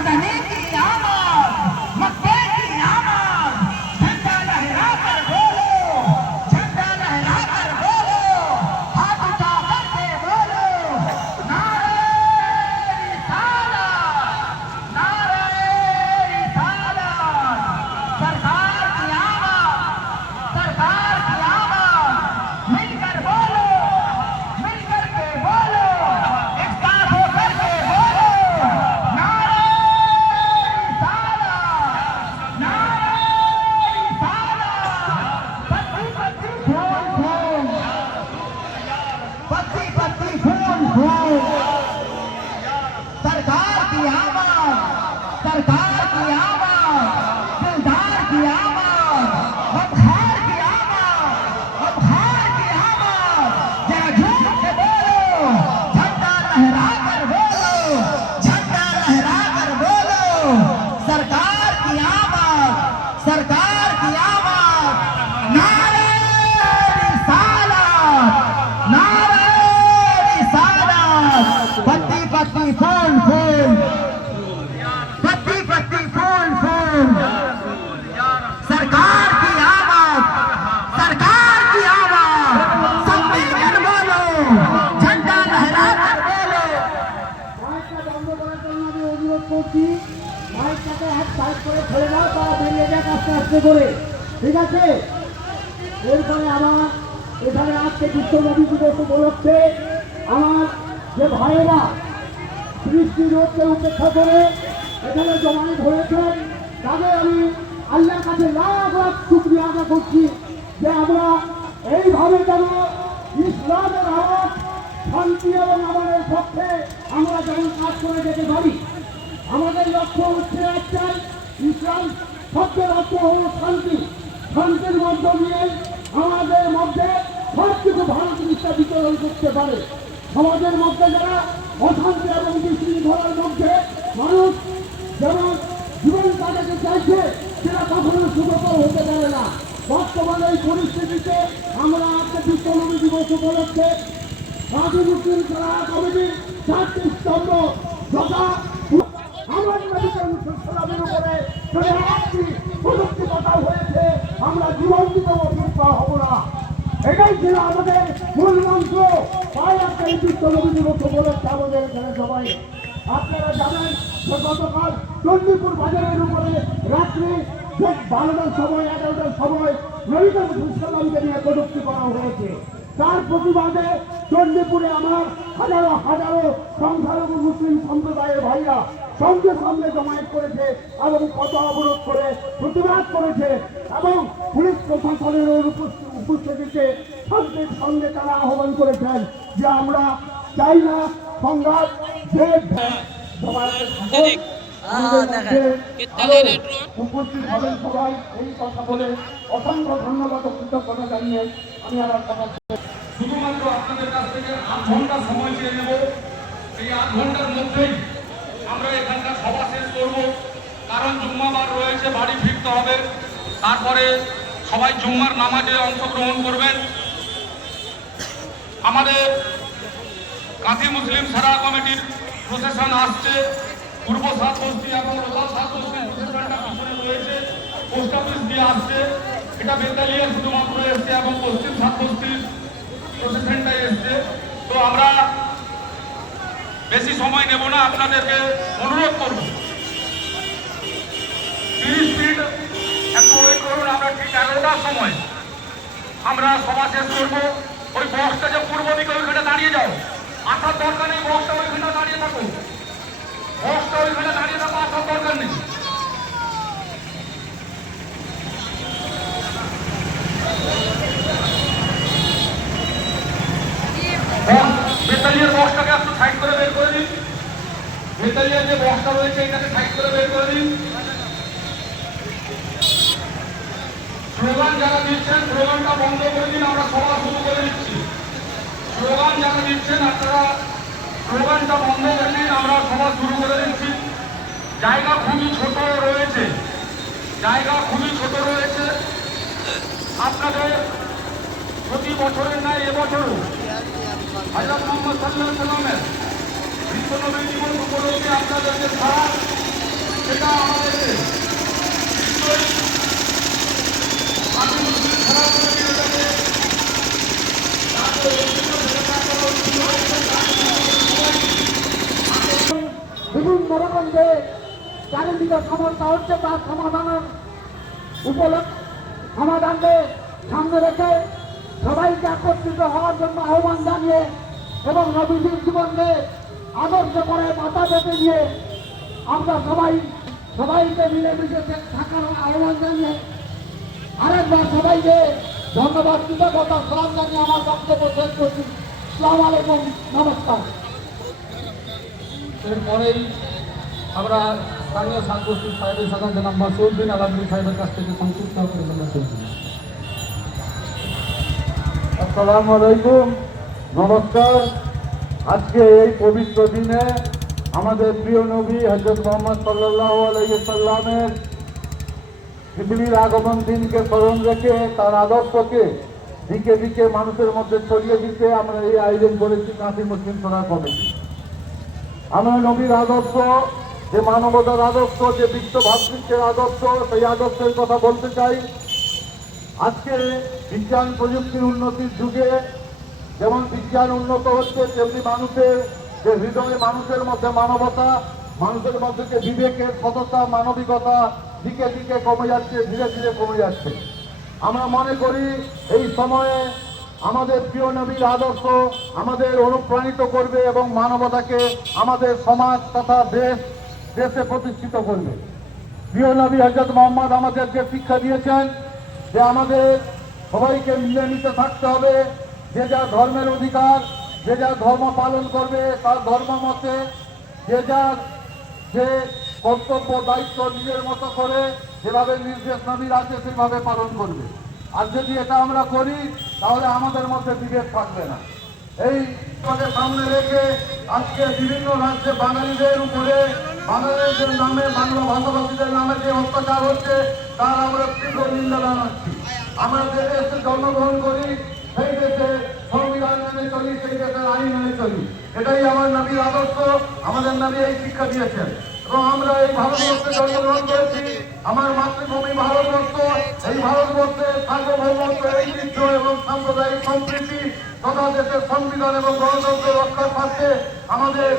मदनी की आवाज, मक्के की आवाज, झंडा लहरा कर बोलो, झंडा लहरा कर बोलो, हाथ उठा करके बोलो, नारे रिसालत, नारे रिसालत, सरकार की आवाज, सरकार की आवाज, मिलकर बोलो, मिलकर के बोलो, एक साथ होकर के बोलो, नारे रिसालत, नारे रिसालत, पत्ती पत्ती फूल फूल, पत्ती पत्ती फूल फूल, सरकार की आवाज, सरकार की आवाज, दिलदार की आवाज, अबहार की आवाज, अबहार की आवाज, जरा झूम के बोलो, झंडा लहरा कर बोलो, झंडा लहरा कर बोलो, सरकार की आवाज, सरकार की आवाज, नारे रिसालत, नारे रिसालत, पत्ती पत्ती फूल फूल, पत्ती पत्ती फूल फूल, सरकार की आवाज, सरकार की आवाज, सब मिलकर बोलो, झंडा लहरा कर बोलो। মাইকটা বন্ধ করার জন্য আমি অনুরোধ করছি, মাইকটাকে হাত সাইড করে ফেলে দাও, তারা বেরিয়ে যাক আস্তে আস্তে করে, ঠিক আছে? এরপরে আমার এখানে আজকে বিশ্ব নবী দিবস উপলক্ষে আমার যে ভাইয়েরা বৃষ্টি রোদকে উপেক্ষা করে এখানে জমায়েত হয়েছেন, তাদের আমি আল্লাহর কাছে লাখ লাখ শুকরিয়া আদা করছি যে আমরা এইভাবে যেন ইসলামের আওয়াজ, শান্তি এবং আমাদের পক্ষে আমরা যেমন কাজ করে যেতে পারি। আমাদের লক্ষ্য হচ্ছে একটাই, ইসলাম শব্দের অর্থ হল শান্তি। শান্তির মধ্য দিয়ে আমাদের মধ্যে সব কিছু ভালো জিনিসটা বিতরণ করতে পারে। সমাজের মধ্যে যারা অশান্তি এবং বিশৃঙ্খলার মধ্যে মানুষ যেমন জীবন কাটাতে চাইছে, সেটা কখনো সুখকর হতে পারে না। বর্তমানে এই পরিস্থিতিতে আমরা আজকে বিশ্ব নবী দিবস উপলক্ষে রাজু মুসলিম খেলা কমিটির 4টি স্তম্ভ যথা আমার নবীকে মুসলমানের উপরে যদি একটি প্রযুক্তি কথা হয়েছে, আমরা জীবন দিতে অসুস্থ হব না। এটাই ছিল আমাদের মূল মন্ত্র। তাই আজকে এই বিশ্ব নবী দিবস উপলক্ষে আমাদের এখানে সবাই আপনারা জানেন যে গতকাল চণ্ডীপুর বাজারের উপরে রাত্রি ঠিক 12টার সময় 11টার সময় নবীকে মুসলমানকে নিয়ে কটূক্তি করা হয়েছে। তার প্রতিবাদে চণ্ডীপুরে আমার হাজারো হাজারো সংখ্যালঘু মুসলিম সম্প্রদায়ের ভাইরা সঙ্গে সঙ্গে জমায়েত করেছে এবং পথ অবরোধ করে প্রতিবাদ করেছে এবং পুলিশ প্রশাসনের উপস্থিতিতে শান্তির সঙ্গে তারা আহ্বান করেছেন যে আমরা চাই না সংঘাত, যে উপস্থিত হবেন সবাই। এই কথা বলে অসংখ্য ধন্যবাদ ও কৃতজ্ঞতা জানিয়ে আমি আমার কথা শুধুমাত্র আপনাদের কাছ থেকে 8 ঘন্টা সময় চেয়ে নেব। এই 8 ঘন্টার মধ্যেই আমরা এখানকার সভা শেষ করব, কারণ জুম্মাবার রয়েছে, বাড়ি ফিরতে হবে। তারপরে সবাই জুম্মার নামাজে অংশগ্রহণ করবেন। আমাদের কাঁথি মুসলিম সারা কমিটির প্রশাসন আসছে, পূর্ব 7 বস্তি এবং লোকাল 7 বস্তির প্রশাসনটা পিছনে রয়েছে, পোস্ট অফিস দিয়ে আসছে। এটা বেতালিয়া শুধুমাত্র এসছে এবং পশ্চিম 7 বস্তির প্রশাসনটাই এসছে। তো আমরা বেশি সময় নেব না, আপনাদেরকে অনুরোধ করব 30 মিনিট একটু ওয়েট করুন। আমরা ঠিক 11টার সময় আমরা সভা শেষ করবো। ওই বক্সটা যে পূর্ব দিকে ওইখানে দাঁড়িয়ে যাও, আসার দরকার নেই। বক্সটা ওইখানে দাঁড়িয়ে থাকো, বক্সটা ওইখানে দাঁড়িয়ে থাকো, আসার দরকার নেই। বেতালিয়ার বক্সটাকে একটু সাইড করে বের করে দিন। বেতালিয়ার যে বক্সটা রয়েছে এটাকে সাইড করে বের করে দিন। স্লোগান যারা দিচ্ছেন স্লোগানটা বন্ধ করে দিন, আমরা সভা শুরু করে দিচ্ছি। স্লোগান যারা দিচ্ছেন আপনারা স্লোগানটা বন্ধ করে দিন, আমরা সভা শুরু করে দিচ্ছি। জায়গা খুবই ছোট রয়েছে, জায়গা খুবই ছোট রয়েছে। আপনাদের প্রতি বছরের ন্যায় এবছরও হযরত মুহাম্মদ সাল্লাল্লাহু আলাইহি ওয়াসাল্লামের বিশ্বনবী জীবন উপলক্ষে আপনাদেরকে সারা সেটা আমাদেরকে নিশ্চয়ই আগে মুসলিম খেলা করে দিয়ে এটাকে বিভিন্ন রকম যে চারিদিকে সমস্যা হচ্ছে তার সমাধানের সমাধানকে সামনে রেখে সবাইকে একত্রিত হওয়ার জন্য আহ্বান জানিয়ে এবং নবীজির জীবনকে আদর্শ করে মাথা পেতে দিয়ে আমরা সবাইকে মিলেমিশে থাকার আহ্বান জানিয়ে আরেকবার সবাইকে ধন্যবাদ কৃতজ্ঞতা সালাম জানিয়ে আমার বক্তব্য শেষ করছি। আসসালামু আলাইকুম, নমস্কার। এরপরেই আমরা স্থানীয় সাংগঠনিক সাহেবের সাথে জনাব মাসুদ্দিন আলমগীর সাহেবের কাছ থেকে সংক্ষিপ্ত আসসালামু আলাইকুম, নমস্কার। আজকে এই পবিত্র দিনে আমাদের প্রিয় নবী হযরত মুহাম্মদ সাল্লাল্লাহু আলাইহি সাল্লামের পৃথিবীর আগমন দিনকে স্মরণ রেখে তার আদর্শকে দিকে দিকে মানুষের মধ্যে ছড়িয়ে দিতে আমরা এই আয়োজন করেছি কাঁথি মুসলিম সোনার কমিটি। আমরা নবীর আদর্শ, যে মানবতার আদর্শ, যে বিশ্ব ভাতৃত্বের আদর্শ, সেই আদর্শের কথা বলতে চাই। আজকে বিজ্ঞান প্রযুক্তির উন্নতির যুগে যেমন বিজ্ঞান উন্নত হচ্ছে, তেমনি মানুষের যে হৃদয়ে মানুষের মধ্যে মানবতা, মানুষের মধ্যে যে বিবেকের সততা, মানবিকতা দিকে দিকে কমে যাচ্ছে, ধীরে ধীরে কমে যাচ্ছে। আমরা মনে করি এই সময়ে আমাদের প্রিয় নবীর আদর্শ আমাদের অনুপ্রাণিত করবে এবং মানবতাকে আমাদের সমাজ তথা দেশে প্রতিষ্ঠিত করবে। প্রিয় নবী হযরত মুহাম্মদ আমাদেরকে শিক্ষা দিয়েছেন যে আমাদের সবাইকে মিলেমিশে থাকতে হবে। যে যা ধর্মের অধিকার, যে যা ধর্ম পালন করবে তার ধর্ম মতে যে যার যে কর্তব্য দায়িত্ব নিজের মতো করে যেভাবে নির্দেশ নবীর আছে সেভাবে পালন করবে। আর যদি এটা আমরা করি তাহলে আমাদের মধ্যে বিভেদ থাকবে না। এই সামনে রেখে আজকে বিভিন্ন রাজ্যে বাঙালিদের উপরে, বাঙালিদের নামে, বাংলা ভাষাভাষীদের নামে যে অত্যাচার হচ্ছে তার আমরা তীব্র নিন্দা জানাচ্ছি। আমরা যে দেশে জন্মগ্রহণ করি সেই দেশে সংবিধান মেনে চলি, সেই দেশের আইন মেনে চলি। এটাই আমার নবীর আদর্শ, আমাদের নবী এই শিক্ষা দিয়েছেন। এবং আমরা এই ভারতবর্ষে জন্মগ্রহণ করেছি, আমার মাতৃভূমি ভারতবর্ষ। এই ভারতবর্ষের সার্বভৌমত্ব, ঐতিহ্য এবং সাম্প্রদায়িক সম্প্রীতি তথা দেশের সংবিধান এবং গণতন্ত্র রক্ষার স্বার্থে আমাদের